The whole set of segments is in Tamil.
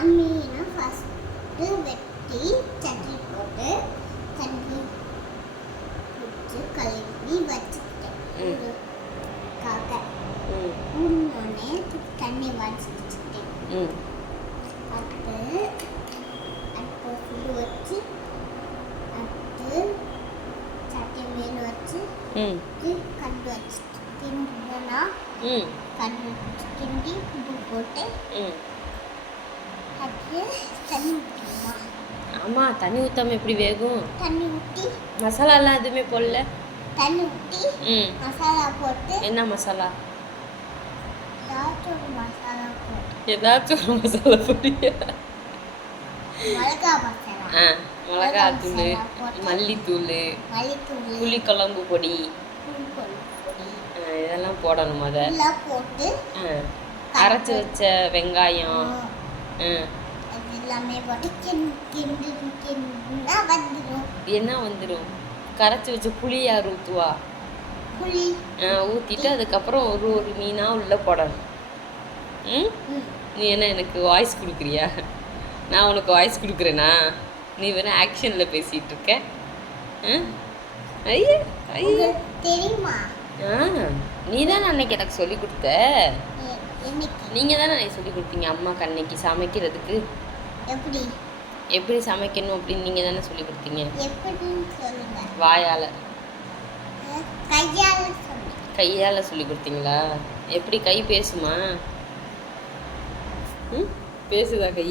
மீனை ஃபஸ்ட்டு வெட்டி சட்டி போட்டு தண்ணி ஊற்றி கழுவி வச்சுக்கிட்டேன் ஊறினோடனே தண்ணி வச்சுக்கிட்டேன். அடுத்து அடுப்பு ஃபுல்லு வச்சு அடுத்து சட்டி மேலே வச்சு கண்டு வச்சு கிண்டுனா கண்டு கிண்டி உப்பு போட்டு அது தண்ணி ஊற்றிடுமா? ஆமாம், தண்ணி ஊற்றாமல் எப்படி வேகும்? தண்ணி ஊற்றி மசாலாலாம் எதுவுமே போடல. தண்ணி ஊற்றி மசாலா போட்டு. என்ன மசாலா? ஏதாச்சும் ஒரு மசாலா போட்டு. ஏதாச்சும் ஒரு மசாலா போட்டியா? மிளகா மசாலா, மிளகாத்தூள், மல்லித்தூள், புளிக்குழம்பு பொடி, இதெல்லாம் போடணும். அதெல்லாம் போட்டு அரைச்சி வச்ச வெங்காயம் எல்லாமே போட்டு கிண்டுனா வந்துடும். என்ன வந்துடும்? கரைச்சி வச்ச புளி யார் ஊற்றுவா? புளி ஊற்றிட்டு அதுக்கப்புறம் ஒரு மீனாக உள்ளே போடணும். நீ என்ன எனக்கு வாய்ஸ் கொடுக்குறியா? நான் உனக்கு வாய்ஸ் கொடுக்குறேனா? நீ வேணா ஆக்ஷனில் பேசிகிட்டு இருக்க. ஐயா ஐயா தெரியுமா? நீ தானே அன்னைக்கு எனக்கு சொல்லி கொடுத்த. நீங்கள் தானே அன்னைக்கு சொல்லி கொடுத்தீங்க அம்மாக்கு அன்னைக்கு சமைக்கிறதுக்கு. எப்படி சமைக்கணும் அப்படின்னு நீங்கள் தானே சொல்லி கொடுத்தீங்க. வாயால் கையால் சொல்லி கொடுத்தீங்களா? எப்படி கை பேசுமா? பேசுதா கை?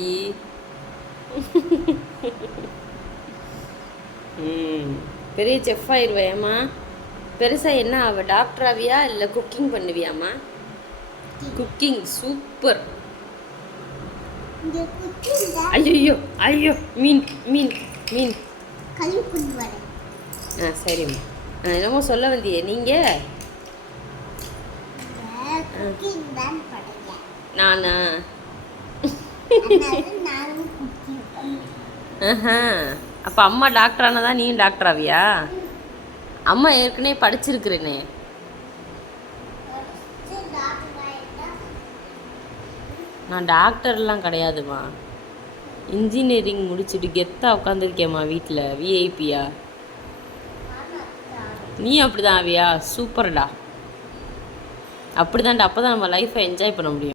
பெரிய செஃப் ஆயிடுவேம்மா. பெருசாக என்ன ஆவ? டாக்டர் ஆவியா இல்லை குக்கிங் பண்ணுவியாம்மா? Cooking super. ஐயோ ஐயோ மீன் மீன் மீன் சரிம்மா. என்னமோ சொல்ல வந்தியே நீங்கள்? நானா? அப்போ அம்மா டாக்டர் ஆனதா நீயும் டாக்டர் ஆவியா? அம்மா ஏற்கனவே படிச்சிருக்கிறேனே. நான் டாக்டர்லாம் கிடையாதுமா. இன்ஜினியரிங் முடிச்சுட்டு கெத்தாக உட்காந்துருக்கேம்மா வீட்டில் விஐபியா. நீ அப்படி தான் ஆவியா? சூப்பர்டா. அப்படி தான்டா. அப்போ தான் நம்ம லைஃப்பை என்ஜாய் பண்ண முடியும்.